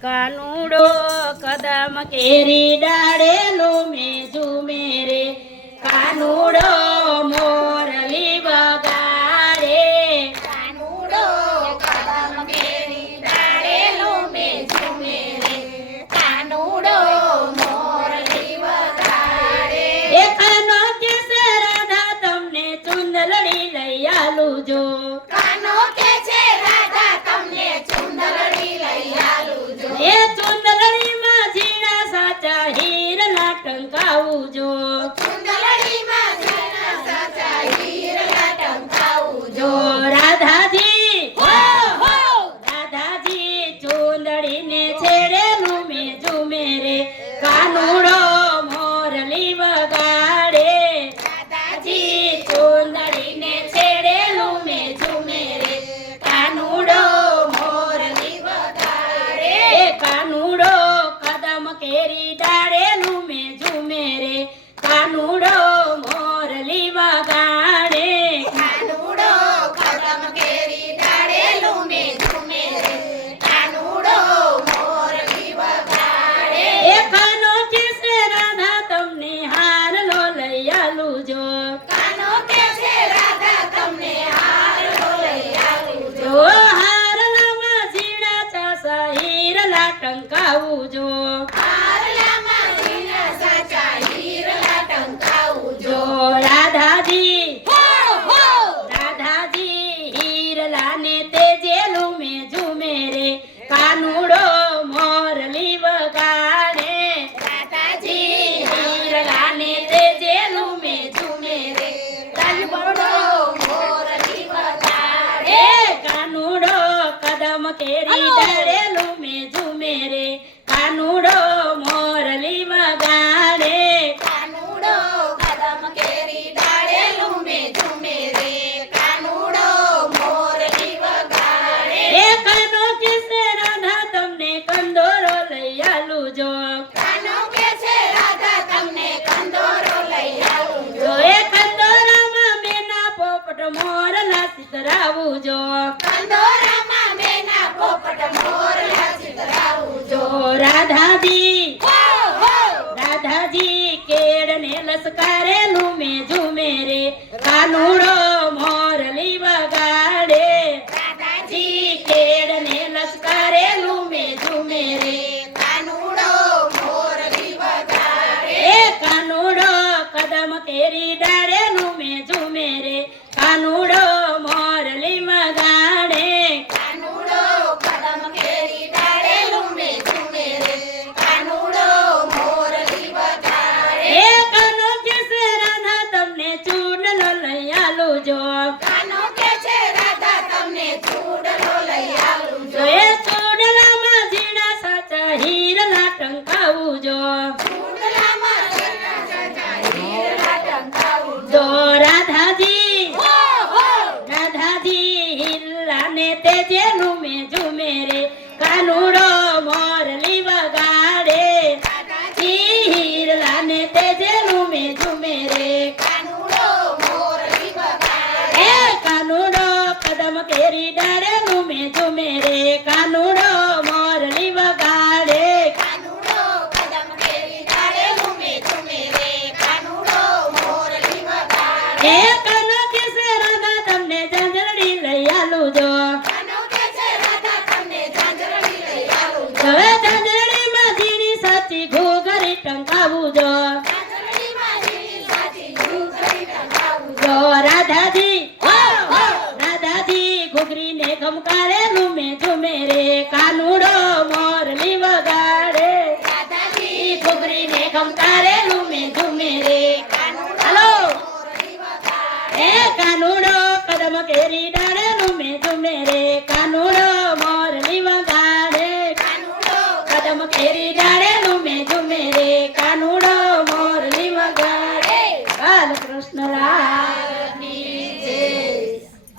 કાનુડો કદમ કેરી ડાળે લૂમે ઝૂમે રે કાનુડો મોરલી વગાડે કાનુડો કદમ કેરી ડાળે લૂમે ઝૂમે રે કાનુડો મોરલી વગાડે એ કાનો કે છે રાધા તમને ચુંદલડી લઈ આલું જો કાનો કે છે રાધા તમને ચુંદલડી લઈ આલું જો એ ચુંદલડી માં ઝીણા સાચા હીરના ટંકાવું જો ચુંદલડી માં ઝીણા સાચા હીરના ટંકાવું જો રાધાજી હો હો રાધાજી ચુંદડી ને છેડે લૂમે ઝૂમે રે કાનુડો મોરલી વગાડે રાધાજી ચુંદડી ને છેડે લૂમે ઝૂમે રે કાનુડો મોરલી વગાડે કાનુડો કદમ કેરી ડાળે લૂમે ઝૂમે રે કાનુડો મોરલી વગાડે કાનુડો કદમ કેરી ડાળે લૂમે ઝૂમે રે કાનુડો મોરલી વગાડે એ કાનો કે છે રાધા તમને હારલો લઈ આલું જો કાનો કે છે રાધા તમને હારલો લઈ આલું જો હારલામાં ઝીણા ચાસા હીરલા ટંકાવું જો હારલામાં ઝીણા સાચા હીરલા ટંકાવું જો રાધાજી હો હો રાધાજી હીરલા ને તેજે લૂમે ઝૂમે રે કાનુડો મોરલી વગાડે રાધાજી હીરલા ને તેજે લૂમે ઝૂમે રે કાનુડો મોરલી વગાડે કાનુડો કદમ કેરી ડાળે લૂમે ઝૂમે રે કાનુડો મોરલી વગાડે કાનુડો કદમ કેરી ડાળે લૂમે ઝૂમે રે કાનુડો મોરલી વગાડે એ કાનો કે છે રાધા તમને કંદોરો લઈ આલું જો કાનો કે છે રાધા તમને કંદોરો લઈ આલું જો એ કંદોરામાં મેના પોપટ મોરલા સિતરાવું જો કંદોરામાં મેના પોપટ મોરલા સિતરાવું જો રાધાજી હો હો રાધાજી કેળને લસકારે લૂમે ઝૂમે રે કાનુડો મોરલી વગાડે રાધાજી કેળને લસકારે લૂમે ઝૂમે રે કાનુડો મોરલી વગાડે કાનુડો કદમ કેરી ડાળે લૂમે ઝૂમે રે કાનુડો મોરલી વગાડે કાનુડો કદમ કેરી ડાળે લૂમે ઝૂમે રે કાનુડો મોરલી વગાડે કાનો કે છે રાધા તમને ચૂડલો લઈ આલું જો કાનો કે છે રાધા તમને ચૂડલો લઈ આલું જો એ ચૂડલામાં ઝીણા સાચા હીરલા ટંકાવું જો ચૂડલામાં ઝીણા સાચા હીરલા ટંકાવું જો રાધાજી હો હો રાધાજી હીરલા ને તેજે લૂમે ઝૂમે રે કાનુડો મોરલી વગાડે રાધાજી હીરલા ને તેજે લૂમે ઝૂમે રે કાનુડો મોરલી વગાડે કાનુડો કદમ કેરી ડાળે લૂમે ઝૂમે રે કાનુડો મોરલી વગાડે કાનુડો કદમ કેરી ડાળે લૂમે ઝૂમે રે કાનુડો મોરલી વગાડે કાનો કે છે રાધા તમને ઝાંઝરડી લઈ આલું જો કાનો કે છે રાધા તમને ઝાંઝરડી લઈ આલું જો ઝાંઝરડીમાં ઝીણી સાચી ઘૂઘરી ટંકાવું જો ઝાંઝરડીમાં ઝીણી સાચી ઘૂઘરી ટંકાવું જો રાધાજી હો હો રાધાજી ઘૂઘરીને ખમકારે લૂમે ઝૂમે રે કાનુડો મોરલી વગાડે રાધાજી ઘૂઘરીને ખમકારે લૂમે ઝૂમે રે કાનુડો મોરલી વગાડે કાનુડો કદમ કેરી ડાળે લૂમે ઝૂમે રે કાનુડો મોરલી વગાડે કાનુડો કદમ કેરી